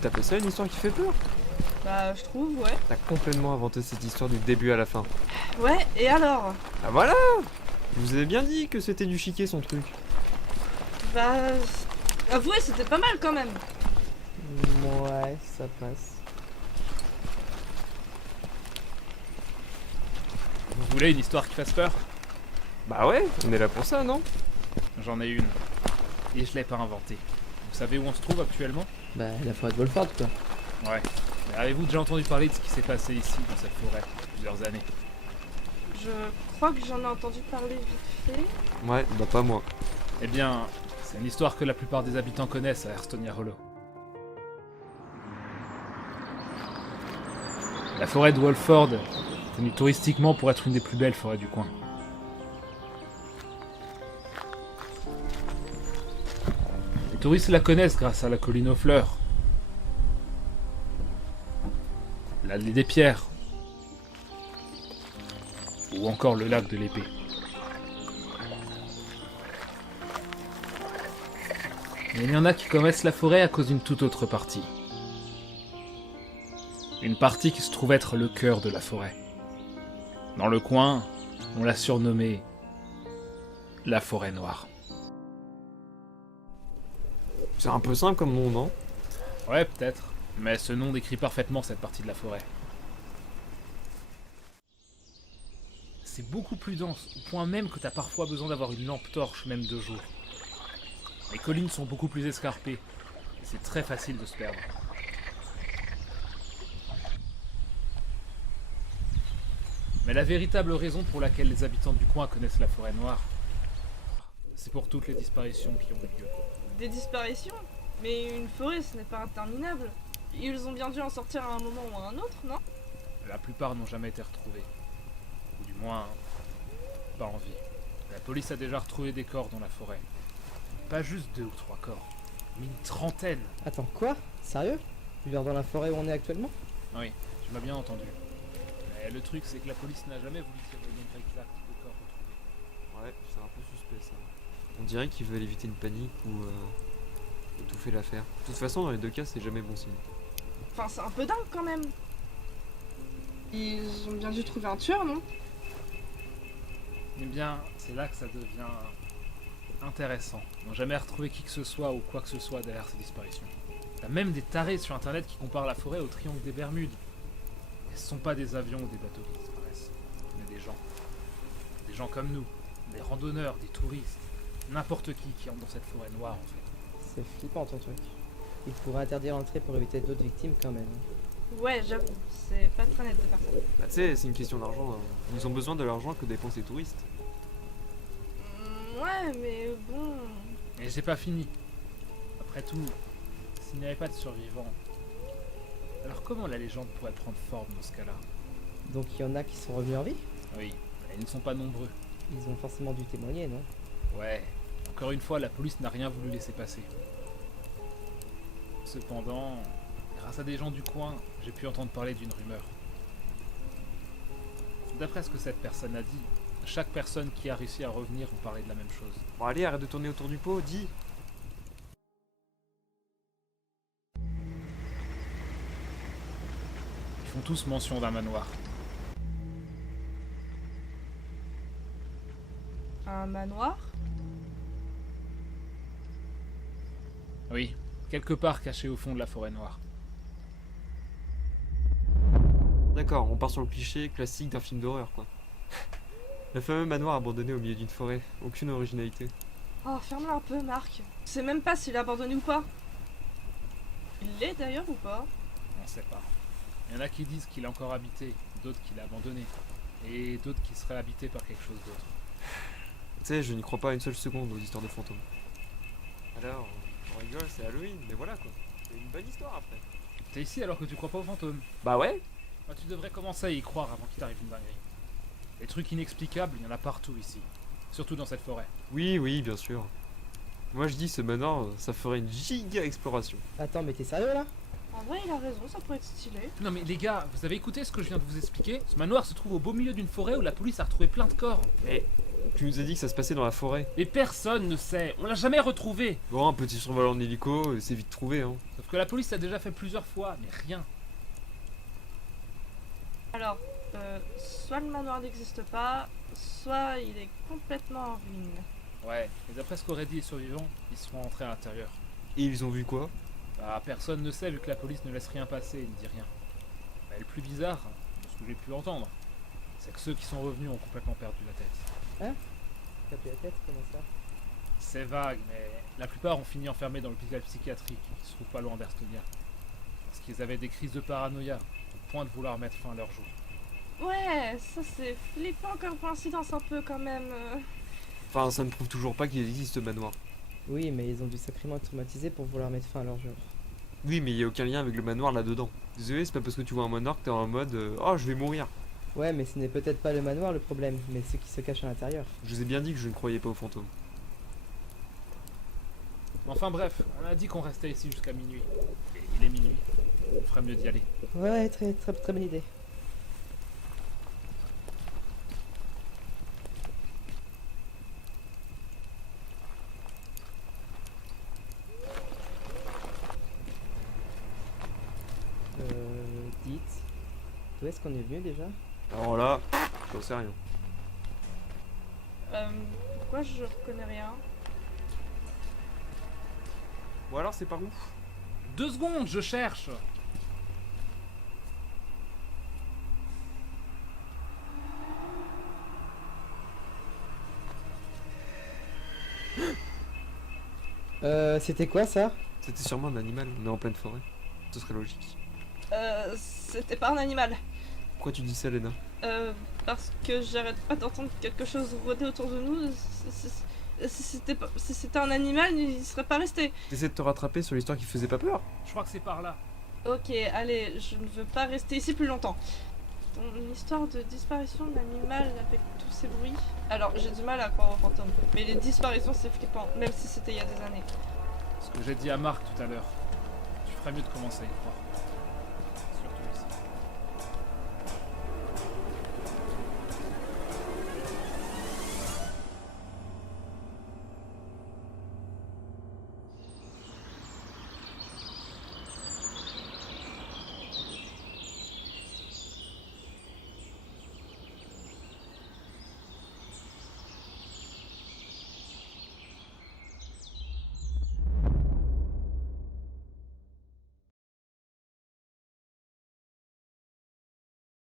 t'appelles ça une histoire qui fait peur? Bah, je trouve, ouais. T'as complètement inventé cette histoire du début à la fin. Ouais, et alors? Ah voilà! Je vous avais bien dit que c'était du chiquet son truc. Bah... Avouez, c'était pas mal quand même. Ouais, ça passe. Vous voulez une histoire qui fasse peur? Bah ouais, on est là pour ça, non? J'en ai une. Et je l'ai pas inventée. Vous savez où on se trouve actuellement? Bah, la forêt de Wolford, quoi. Ouais. Mais avez-vous déjà entendu parler de ce qui s'est passé ici, dans cette forêt, plusieurs années? Je crois que j'en ai entendu parler vite fait. Ouais, bah pas moi. Eh bien, c'est une histoire que la plupart des habitants connaissent à Earstonia Hollow. La forêt de Wolford est connue touristiquement pour être une des plus belles forêts du coin. Les touristes la connaissent grâce à la colline aux fleurs, l'allée des pierres, ou encore le lac de l'épée. Mais il y en a qui connaissent la forêt à cause d'une toute autre partie. Une partie qui se trouve être le cœur de la forêt. Dans le coin, on l'a surnommée la forêt noire. C'est un peu simple comme nom, non? Ouais, peut-être, mais ce nom décrit parfaitement cette partie de la forêt. C'est beaucoup plus dense, au point même que t'as parfois besoin d'avoir une lampe torche, même de jour. Les collines sont beaucoup plus escarpées, et c'est très facile de se perdre. Mais la véritable raison pour laquelle les habitants du coin connaissent la forêt noire, c'est pour toutes les disparitions qui ont eu lieu. Des disparitions? Mais une forêt, ce n'est pas interminable. Ils ont bien dû en sortir à un moment ou à un autre, non? La plupart n'ont jamais été retrouvés. Ou du moins, pas en vie. La police a déjà retrouvé des corps dans la forêt. Pas juste 2 ou 3 corps, mais une trentaine. Attends, quoi? Sérieux? Genre dans la forêt où on est actuellement? Oui, tu m'as bien entendu. Mais le truc, c'est que la police n'a jamais voulu tirer le nombre exact de corps retrouvés. Ouais, c'est un peu suspect ça. On dirait qu'ils veulent éviter une panique ou étouffer l'affaire. De toute façon, dans les deux cas, c'est jamais bon signe. Enfin, c'est un peu dingue quand même. Ils ont bien dû trouver un tueur, non? Eh bien, c'est là que ça devient intéressant. Ils n'ont jamais retrouvé qui que ce soit ou quoi que ce soit derrière ces disparitions. Il y a même des tarés sur internet qui comparent la forêt au triangle des Bermudes. Et ce sont pas des avions ou des bateaux qui disparaissent, mais des gens. Des gens comme nous, des randonneurs, des touristes, n'importe qui entre dans cette forêt noire en fait. C'est flippant ton truc. Il pourrait interdire l'entrée pour éviter d'autres victimes quand même. Ouais, j'avoue, c'est pas très net de faire ça. Bah tu sais, c'est une question d'argent. Ils ont besoin de l'argent que dépensent les touristes. Ouais, mais bon... Et c'est pas fini. Après tout, s'il n'y avait pas de survivants, alors comment la légende pourrait prendre forme dans ce cas-là? Donc il y en a qui sont revenus en vie? Oui, mais ils ne sont pas nombreux. Ils ont forcément dû témoigner, non? Ouais, encore une fois, la police n'a rien voulu laisser passer. Cependant, grâce à des gens du coin, j'ai pu entendre parler d'une rumeur. D'après ce que cette personne a dit, chaque personne qui a réussi à revenir ont parlé de la même chose. Bon allez, arrête de tourner autour du pot, dis. Ils font tous mention d'un manoir. Un manoir? Oui, quelque part caché au fond de la forêt noire. D'accord, on part sur le cliché classique d'un film d'horreur quoi. Le fameux manoir abandonné au milieu d'une forêt, aucune originalité. Oh, ferme-la un peu, Marc. Je sais même pas s'il est abandonné ou pas. Il l'est d'ailleurs ou pas? On sait pas. Il y en a qui disent qu'il est encore habité, d'autres qu'il a abandonné, et d'autres qui seraient habités par quelque chose d'autre. Tu sais, je n'y crois pas une seule seconde aux histoires de fantômes. Alors, on rigole, c'est Halloween, mais voilà quoi. C'est une bonne histoire après. T'es ici alors que tu crois pas aux fantômes? Bah ouais. Bah, tu devrais commencer à y croire avant qu'il t'arrive une dinguerie. Les trucs inexplicables, il y en a partout ici. Surtout dans cette forêt. Oui, oui, bien sûr. Moi je dis ce manoir, ça ferait une giga exploration. Attends, mais t'es sérieux là? En vrai, il a raison, ça pourrait être stylé. Non mais les gars, vous avez écouté ce que je viens de vous expliquer? Ce manoir se trouve au beau milieu d'une forêt où la police a retrouvé plein de corps. Mais Tu nous as dit que ça se passait dans la forêt. Et personne ne sait, on l'a jamais retrouvé. Bon, un petit survolant en hélico, c'est vite trouvé, hein. Sauf que la police l'a déjà fait plusieurs fois, mais rien. Alors, soit le manoir n'existe pas, soit il est complètement en ruine. Ouais, et d'après ce qu'auraient dit les survivants, ils seront entrés à l'intérieur. Et ils ont vu quoi? Bah, personne ne sait vu que la police ne laisse rien passer et ne dit rien. Mais le plus bizarre, de ce que j'ai pu entendre, c'est que ceux qui sont revenus ont complètement perdu la tête. T'as plus la tête, comment ça? C'est vague, mais la plupart ont fini enfermés dans l'hôpital psychiatrique qui se trouve pas loin d'Erstonia. Parce qu'ils avaient des crises de paranoïa, au point de vouloir mettre fin à leur jour. Ouais, ça c'est flippant comme coïncidence un peu quand même. Enfin, ça ne prouve toujours pas qu'il existe ce manoir. Oui, mais ils ont dû sacrément être traumatisés pour vouloir mettre fin à leur jour. Oui, mais il y a aucun lien avec le manoir là-dedans. Désolé, c'est pas parce que tu vois un manoir que t'es en mode oh, je vais mourir. Ouais, mais ce n'est peut-être pas le manoir le problème, mais ce qui se cache à l'intérieur. Je vous ai bien dit que je ne croyais pas aux fantômes. Enfin bref, on a dit qu'on restait ici jusqu'à minuit. Et il est minuit. On ferait mieux d'y aller. Ouais, très bonne idée. Dites, d'où est-ce qu'on est venu déjà? Alors là, j'en sais rien. Pourquoi je reconnais rien? Bon alors, c'est par où? 2 secondes, je cherche. C'était quoi ça? C'était sûrement un animal, on est en pleine forêt. Ce serait logique. C'était pas un animal. Pourquoi tu dis ça, Lena? Parce que j'arrête pas d'entendre quelque chose rôder autour de nous. Si c'était un animal, il serait pas resté. T'essaies de te rattraper sur l'histoire qui faisait pas peur? Je crois que c'est par là. Ok, allez, je ne veux pas rester ici plus longtemps. Ton histoire de disparition d'animal avec tous ces bruits. Alors, j'ai du mal à croire aux fantômes. Mais les disparitions, c'est flippant, même si c'était il y a des années. Ce que j'ai dit à Marc tout à l'heure. Tu ferais mieux de commencer à y croire.